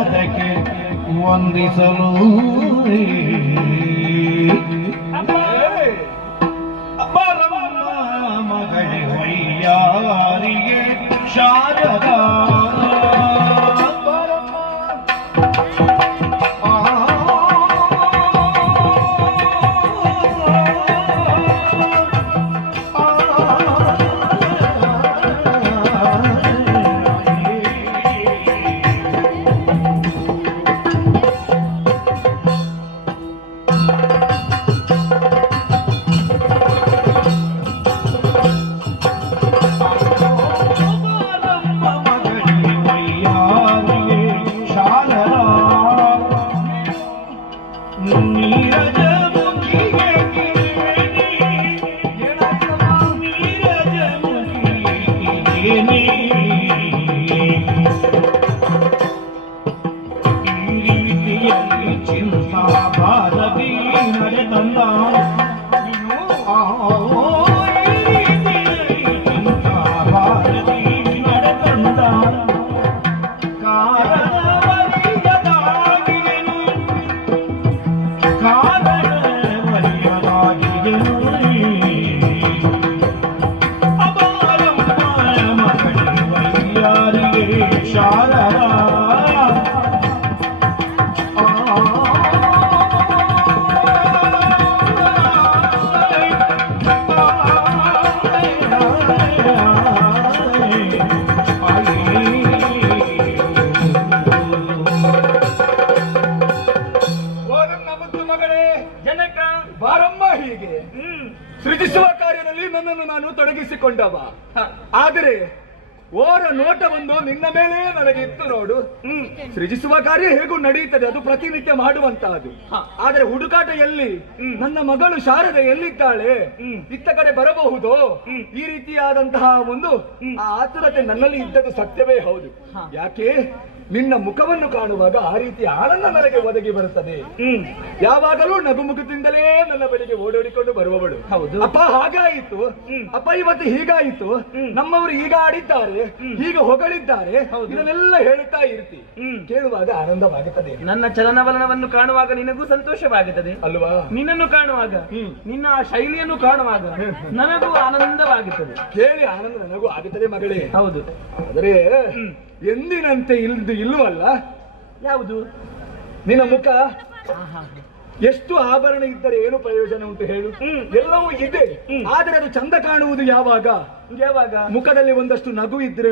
ಅದಕ್ಕೆ ವಂದಿಸಲು ಬರಮ್ಮ ಮಗಳೇ ವೈಯಾರಿಗೆ ಶಾರದಾ ಚಿಂತಾ ಭಾರತಿ ನಡೆ ತಂದ ಚಿಂತಾ ಭಾರತಿ ನಡೆ ತಂದ ಕಾರಣವರಿಯದಾಗಿಯನು ಅಬಾರಮ್ಮ ಮಗಳೇ ವೈಯಾರಿಗೆ ಶಾರದಾ ಬಾರಮ್ಮ ಹೀಗೆ ಸೃಜಿಸುವ ಕಾರ್ಯದಲ್ಲಿ ನನ್ನನ್ನು ನಾನು ತೊಡಗಿಸಿಕೊಂಡವ. ಆದರೆ ಓರ ನೋಟವೊಂದು ನಿನ್ನ ಮೇಲೆ ನನಗೆ ಇತ್ತು ನೋಡು. ಸೃಜಿಸುವ ಕಾರ್ಯ ಹೇಗೂ ನಡೆಯುತ್ತದೆ, ಅದು ಪ್ರತಿನಿತ್ಯ ಮಾಡುವಂತಹದ್ದು. ಆದರೆ ಹುಡುಕಾಟ ಎಲ್ಲಿ? ನನ್ನ ಮಗಳು ಶಾರದೆ ಎಲ್ಲಿದ್ದಾಳೆ? ಇತ್ತ ಕಡೆ ಬರಬಹುದು. ಈ ರೀತಿಯಾದಂತಹ ಒಂದು ಆತುರತೆ ನನ್ನಲ್ಲಿ ಇದ್ದದ್ದು ಸತ್ಯವೇ ಹೌದು. ಯಾಕೆ? ನಿನ್ನ ಮುಖವನ್ನು ಕಾಣುವಾಗ ಆ ರೀತಿ ಆನಂದ ನನಗೆ ಒದಗಿ ಬರುತ್ತದೆ. ಯಾವಾಗಲೂ ನಗುಮುಖದಿಂದಲೇ ನನ್ನ ಬಳಿಗೆ ಓಡೋಡಿಕೊಂಡು ಬರುವವಳು. ಹೌದು ಅಪ್ಪ, ಹಾಗಾಯಿತು ಅಪ್ಪ, ಇವತ್ತು ಹೀಗಾಯಿತು, ನಮ್ಮವರು ಈಗ ಆಡಿದ್ದಾರೆ, ಈಗ ಹೊಗಳಿದ್ದಾರೆ, ಇದನ್ನೆಲ್ಲ ಹೇಳುತ್ತಾ ಇರ್ತಿ. ಕೇಳುವಾಗ ಆನಂದವಾಗುತ್ತದೆ. ನನ್ನ ಚಲನವಲನವನ್ನು ಕಾಣುವಾಗ ನಿನಗೂ ಸಂತೋಷವಾಗುತ್ತದೆ ಅಲ್ವಾ? ನಿನ್ನನ್ನು ಕಾಣುವಾಗ, ನಿನ್ನ ಆ ಶೈಲಿಯನ್ನು ಕಾಣುವಾಗ ನನಗೂ ಆನಂದವಾಗುತ್ತದೆ. ಕೇಳಿ ಆನಂದ ನನಗೂ ಆಗುತ್ತದೆ ಮಗಳೇ. ಹೌದು. ಆದರೆ ಎಂದಿನಂತೆ ಇಲ್ಲವಲ್ಲ. ಯಾವುದು? ನಿನ್ನ ಮುಖ. ಎಷ್ಟು ಆಭರಣ ಇದ್ದರೆ ಏನು ಪ್ರಯೋಜನ ಉಂಟು ಹೇಳು? ಎಲ್ಲವೂ ಇದೆ, ಆದರೆ ಅದು ಚಂದ ಕಾಣುವುದು ಯಾವಾಗ? ಯಾವಾಗ? ಮುಖದಲ್ಲಿ ಒಂದಷ್ಟು ನಗು ಇದ್ರೆ